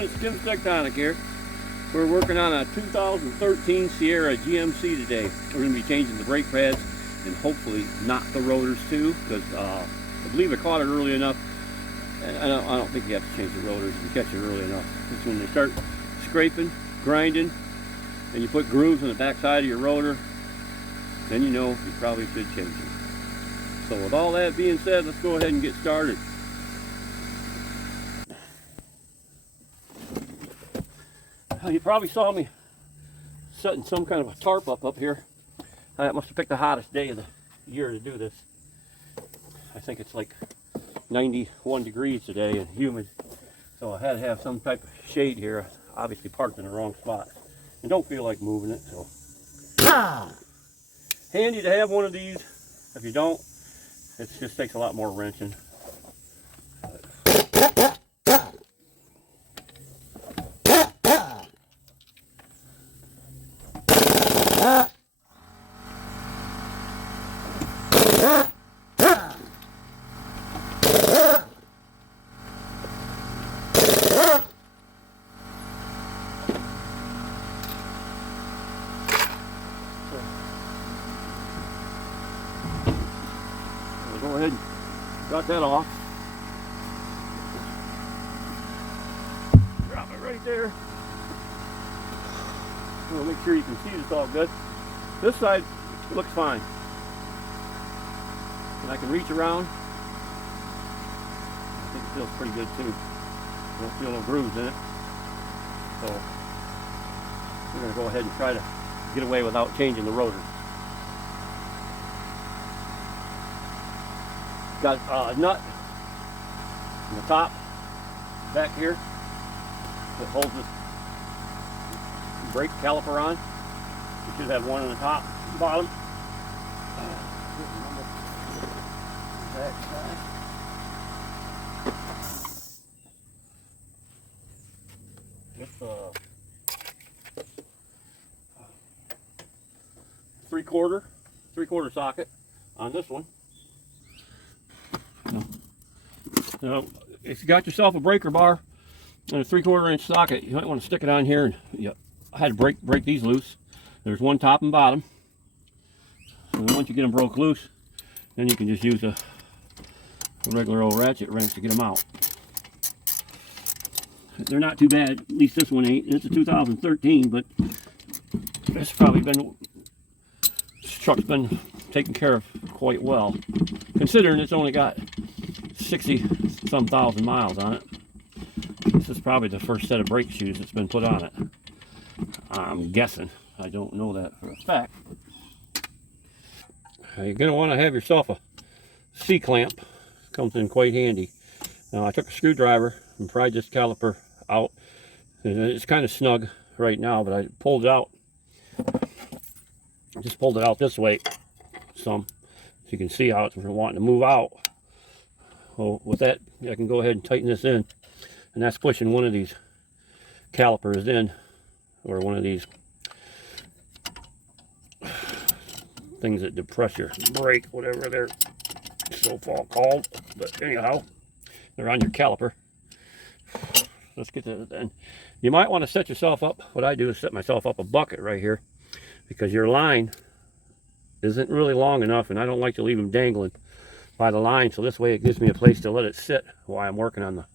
everyone, it's Jim Tectonic here. We're working on a 2013 Sierra GMC today. We're going to be changing the brake pads and hopefully not the rotors too, because I believe I caught it early enough. And I don't think you have to change the rotors if you catch it early enough. It's when they start scraping, grinding, and you put grooves on the back side of your rotor, then you know you probably should change it. So with all that being said, let's go ahead and get started. You probably saw me setting some kind of a tarp up here. I must have picked the hottest day of the year to do this. I think it's like 91 degrees today and humid. So I had to have some type of shade here. Obviously parked in the wrong spot. And don't feel like moving it, so. Handy to have one of these. If you don't, it just takes a lot more wrenching. Go ahead and got that off. Drop it right there. We'll make sure you can see it's all good. This side looks fine. And I can reach around. I think it feels pretty good too. I don't feel no grooves in it. So we're going to go ahead and try to get away without changing the rotors. Got a nut in the top back here that holds this brake caliper on. You should have one on the top and bottom. Back side. With a three-quarter socket on this one. Now, if you got yourself a breaker bar and a 3/4 inch socket, you might want to stick it on here. And I had to break these loose. There's one top and bottom. And then once you get them broke loose, then you can just use a regular old ratchet wrench to get them out. They're not too bad. At least this one ain't. It's a 2013, but it's probably been, this truck's been taken care of quite well, considering it's only got 60-some thousand miles on it. This is probably the first set of brake shoes that's been put on it. I'm guessing. I don't know that for a fact. You're going to want to have yourself a C-clamp. Comes in quite handy. Now I took a screwdriver and pried this caliper out. And it's kind of snug right now, but I pulled it out. I just pulled it out this way some, so you can see how it's wanting to move out. Well, with that, I can go ahead and tighten this in, and that's pushing one of these calipers in, or one of these things that depress your brake, whatever they're so-called. But anyhow, they're on your caliper. Let's get to it then. You might want to set yourself up. What I do is set myself up a bucket right here, because your line isn't really long enough, and I don't like to leave them dangling by the line, so this way it gives me a place to let it sit while I'm working on the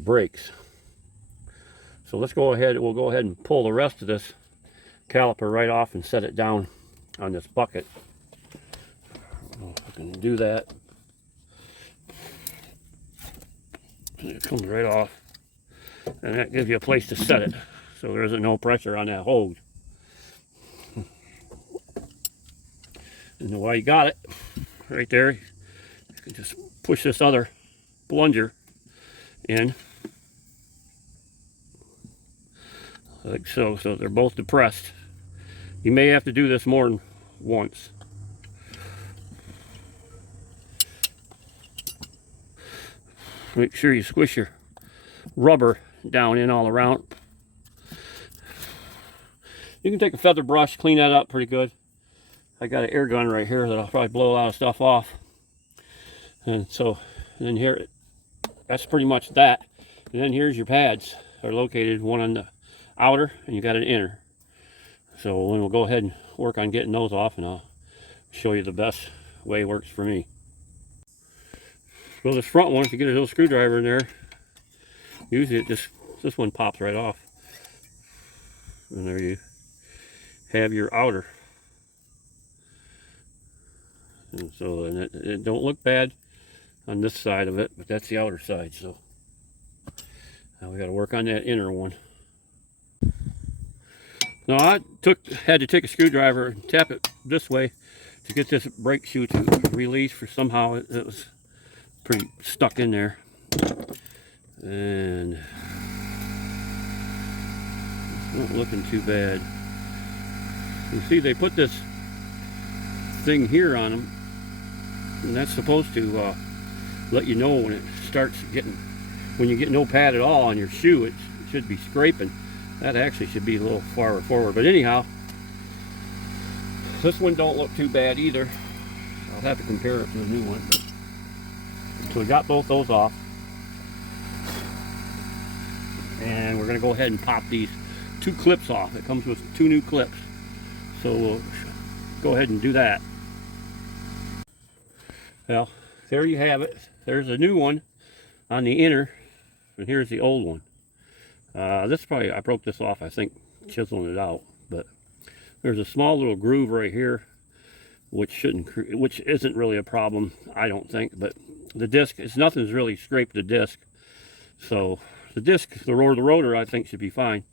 brakes. So let's go ahead, we'll go ahead and pull the rest of this caliper right off and set it down on this bucket. I don't know if I can do that. And it comes right off, and that gives you a place to set it, so there isn't no pressure on that hose. And while you got it right there, you can just push this other plunger in like so. So they're both depressed. You may have to do this more than once. Make sure you squish your rubber down in all around. You can take a feather brush, clean that up pretty good. I got an air gun right here that'll probably blow a lot of stuff off. And so, and then here, that's pretty much that. And then here's your pads. are located, one on the outer and you got an inner. So we'll go ahead and work on getting those off, and I'll show you the best way it works for me. So this front one, if you get a little screwdriver in there, usually this one pops right off. And there you have your outer. And so it don't look bad on this side of it, but that's the outer side. So now we got to work on that inner one. Now I had to take a screwdriver and tap it this way to get this brake shoe to release, for somehow it was pretty stuck in there. And it's not looking too bad. You see they put this thing here on them, and that's supposed to let you know when it starts getting, when you get no pad at all on your shoe, it should be scraping. That actually should be a little farther forward, but anyhow, this one don't look too bad either. I'll have to compare it to the new one. So we got both those off, and we're going to go ahead and pop these two clips off. It comes with two new clips, so we'll go ahead and do that. Well, there you have it. There's a new one on the inner, and here's the old one. This probably, I broke this off, I think, chiseling it out, but there's a small little groove right here, which isn't really a problem, I don't think. But the disc, nothing's really scraped the disc, so the rotor, I think, should be fine.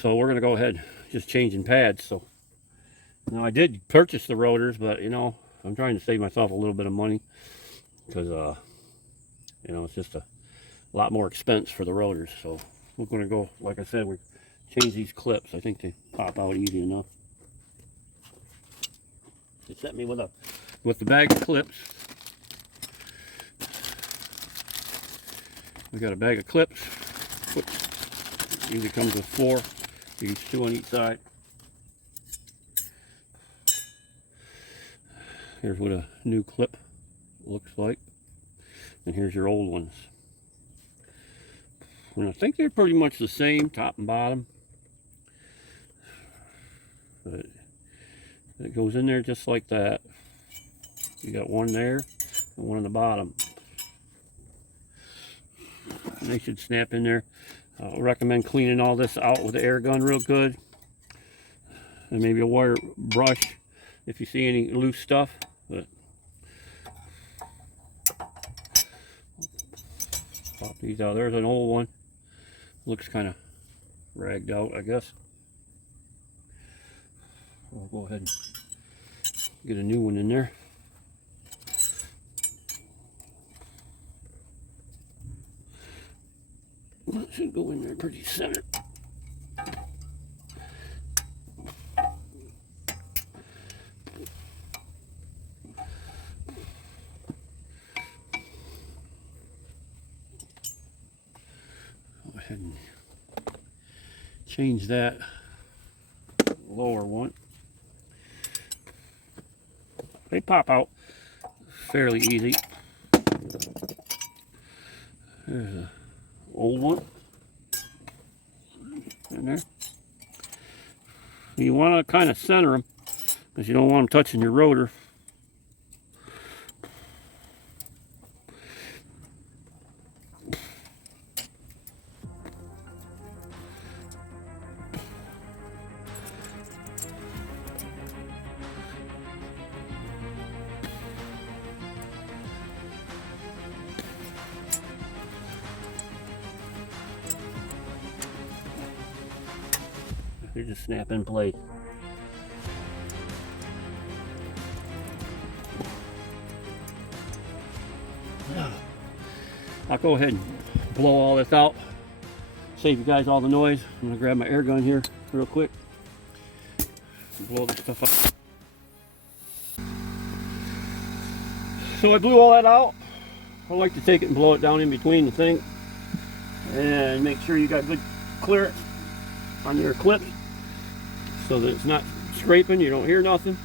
So we're going to go ahead just changing pads. So now I did purchase the rotors, but you know, I'm trying to save myself a little bit of money, because you know, it's just a lot more expense for the rotors. So we're going to go, like I said, we change these clips. I think they pop out easy enough. They sent me with the bag of clips. We got a bag of clips, which usually comes with 4. Use 2 on each side. Here's what a new clip looks like, and here's your old ones. And I think they're pretty much the same, top and bottom. But it goes in there just like that. You got one there and one on the bottom. And they should snap in there. I recommend cleaning all this out with the air gun real good. And maybe a wire brush if you see any loose stuff. But pop these out. There's an old one. Looks kind of ragged out, I guess. I'll go ahead and get a new one in there. That should go in there pretty centered. Go ahead and change that lower one. They pop out fairly easy. There's an old one in there. You want to kind of center them, because you don't want them touching your rotor. They just snap in place. I'll go ahead and blow all this out. Save you guys all the noise. I'm gonna grab my air gun here real quick and blow this stuff up. So I blew all that out. I like to take it and blow it down in between the thing, and make sure you got good clearance on your clips, so that it's not scraping, you don't hear nothing.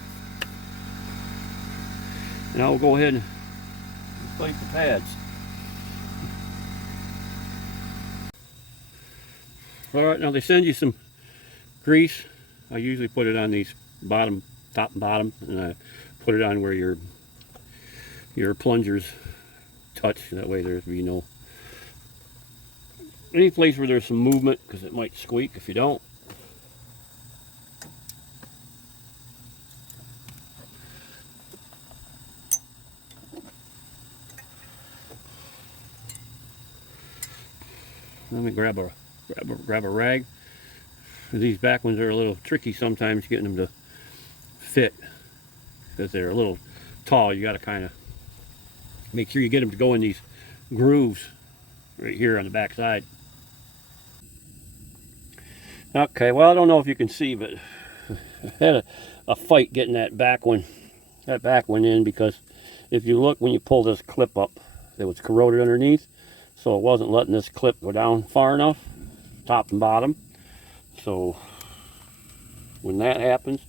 And I'll go ahead and replace the pads. All right, now they send you some grease. I usually put it on these bottom, top and bottom, and I put it on where your plungers touch. That way there'll be no any place where there's some movement, because it might squeak if you don't. Let me grab a rag. These back ones are a little tricky sometimes getting them to fit because they're a little tall. You got to kind of make sure you get them to go in these grooves right here on the back side. Okay, well, I don't know if you can see, but I had a fight getting that back one in, because if you look when you pull this clip up, it was corroded underneath, so it wasn't letting this clip go down far enough, top and bottom. So when that happens,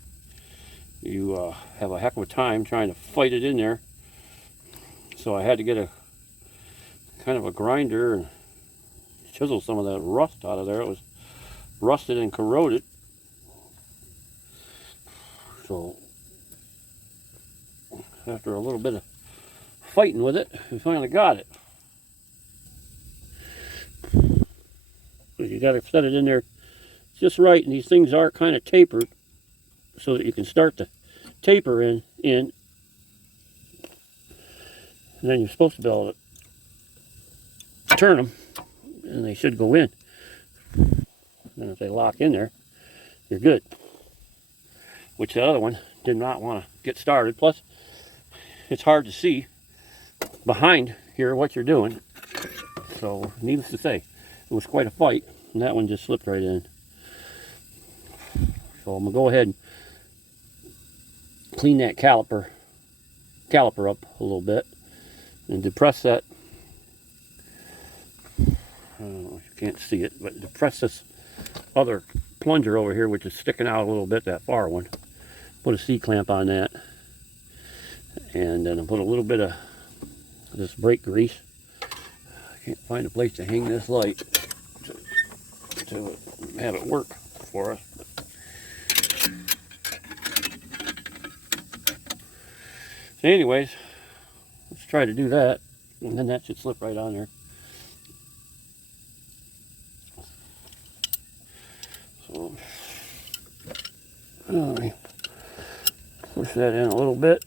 you have a heck of a time trying to fight it in there. So I had to get a kind of a grinder and chisel some of that rust out of there. It was rusted and corroded. So after a little bit of fighting with it, we finally got it. So you got to set it in there just right, and these things are kind of tapered so that you can start to taper in, and then you're supposed to be able to turn them, and they should go in. And if they lock in there, you're good. Which the other one did not want to get started. Plus, it's hard to see behind here what you're doing. So, needless to say, it was quite a fight, and that one just slipped right in. So I'm going to go ahead and clean that caliper up a little bit and depress that. I don't know if you can't see it, but depress this other plunger over here, which is sticking out a little bit, that far one. Put a C-clamp on that, and then I'll put a little bit of this brake grease. I can't find a place to hang this light to have it work for us. So anyways, let's try to do that, and then that should slip right on there. So, let me push that in a little bit.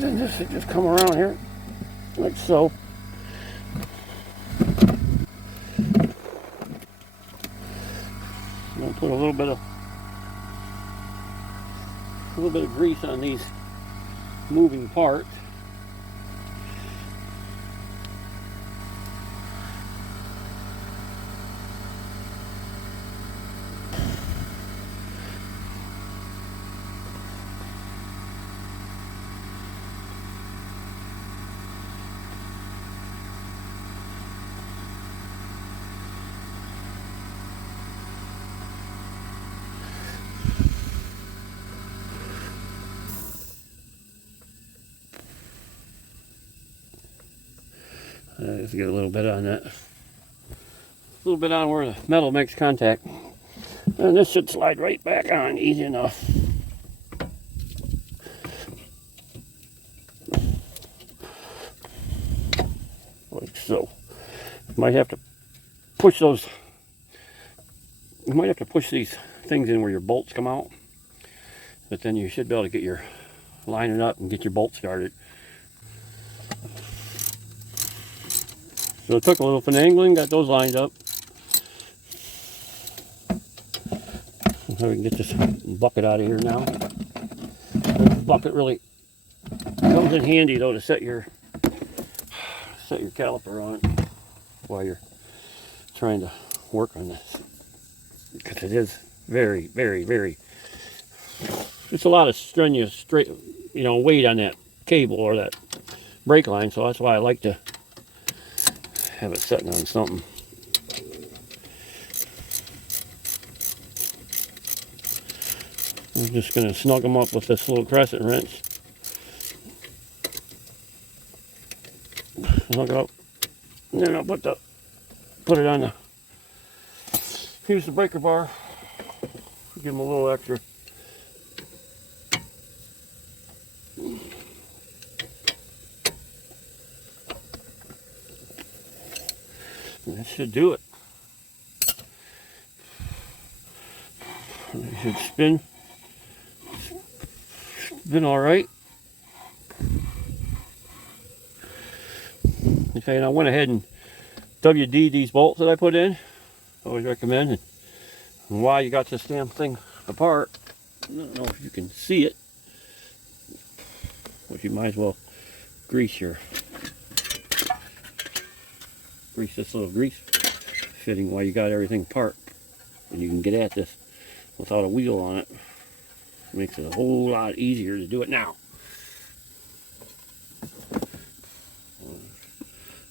And this should just come around here, like so. I'm gonna put a little bit of grease on these moving parts. Just get a little bit on that. A little bit on where the metal makes contact. And this should slide right back on easy enough. Like so. You might have to push those. You might have to push these things in where your bolts come out. But then you should be able to get your lining up and get your bolt started. So it took a little finagling, got those lined up. So we can get this bucket out of here now. This bucket really comes in handy though to set your caliper on while you're trying to work on this, because it is very, very, very. It's a lot of strenuous weight on that cable or that brake line, so that's why I like to have it sitting on something. I'm just going to snug them up with this little crescent wrench. Snug it up. And then I'll put it on the, use the breaker bar. Give them a little extra. And that should do it. It should spin all right. Okay, and I went ahead and WD'd these bolts that I put in. Always recommend it. And while you got this damn thing apart, I don't know if you can see it, but you might as well grease this little grease fitting while you got everything apart, and you can get at this without a wheel on it. It makes it a whole lot easier to do it now.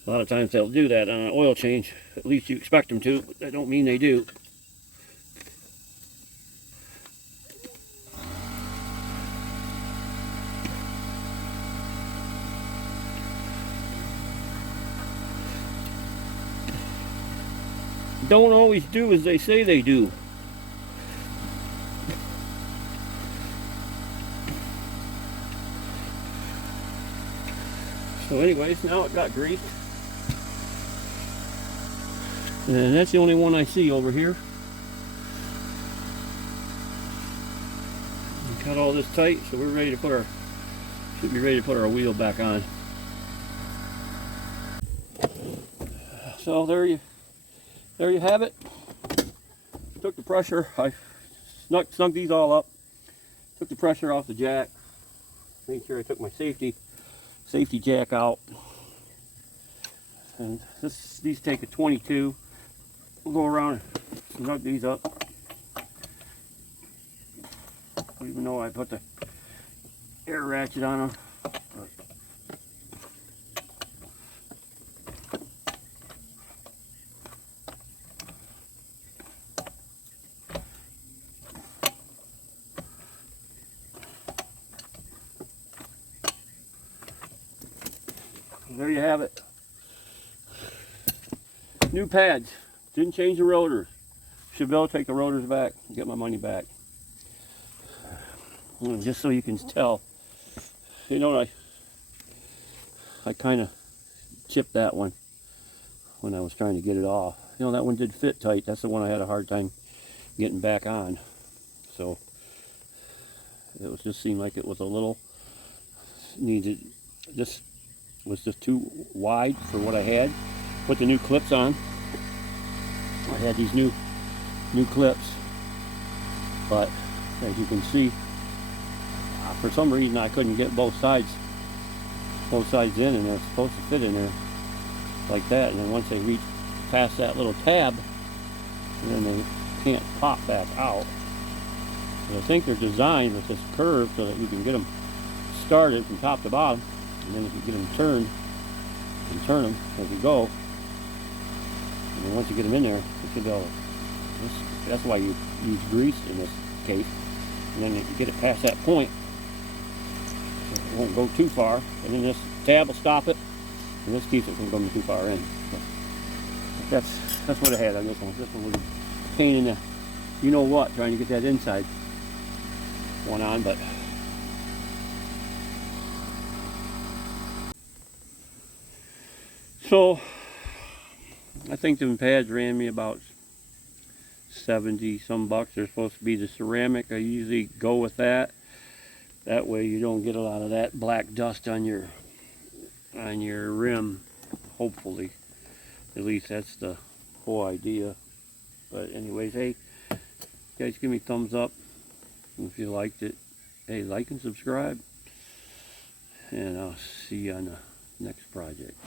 A lot of times they'll do that on an oil change. At least you expect them to, but that don't mean they do. Don't always do as they say they do. So anyways, now it got greased. And that's the only one I see over here. We got all this tight, so we're ready to put should be ready to put our wheel back on. So there you have it. Took the pressure. I snug these all up. Took the pressure off the jack. Made sure I took my safety jack out. And these take a 22. We'll go around and snug these up. Even though I put the air ratchet on them. There you have it. New pads. Didn't change the rotors. Should be able to take the rotors back and get my money back. And just so you can tell, you know, I kind of chipped that one when I was trying to get it off. You know, that one did fit tight. That's the one I had a hard time getting back on. So it just seemed like it was a little needed. This was just too wide for what I had. Put the new clips on. I had these new clips, but as you can see, for some reason I couldn't get both sides in, and they're supposed to fit in there like that. And then once they reach past that little tab, then they can't pop back out. But I think they're designed with this curve so that you can get them started from top to bottom, and then if you get them turned, you can turn them as you go. And then once you get them in there, you should be able to, that's why you use grease in this case. And then if you get it past that point, it won't go too far. And then this tab will stop it, and this keeps it from going too far in. But that's what I had on this one. This one was a pain in the, you know what, trying to get that inside one on, but so I think them pads ran me about 70 some bucks. They're supposed to be the ceramic. I usually go with that. That way you don't get a lot of that black dust on your rim, hopefully. At least that's the whole idea. But anyways, hey, guys, give me a thumbs up if you liked it. Hey, like and subscribe. And I'll see you on the next project.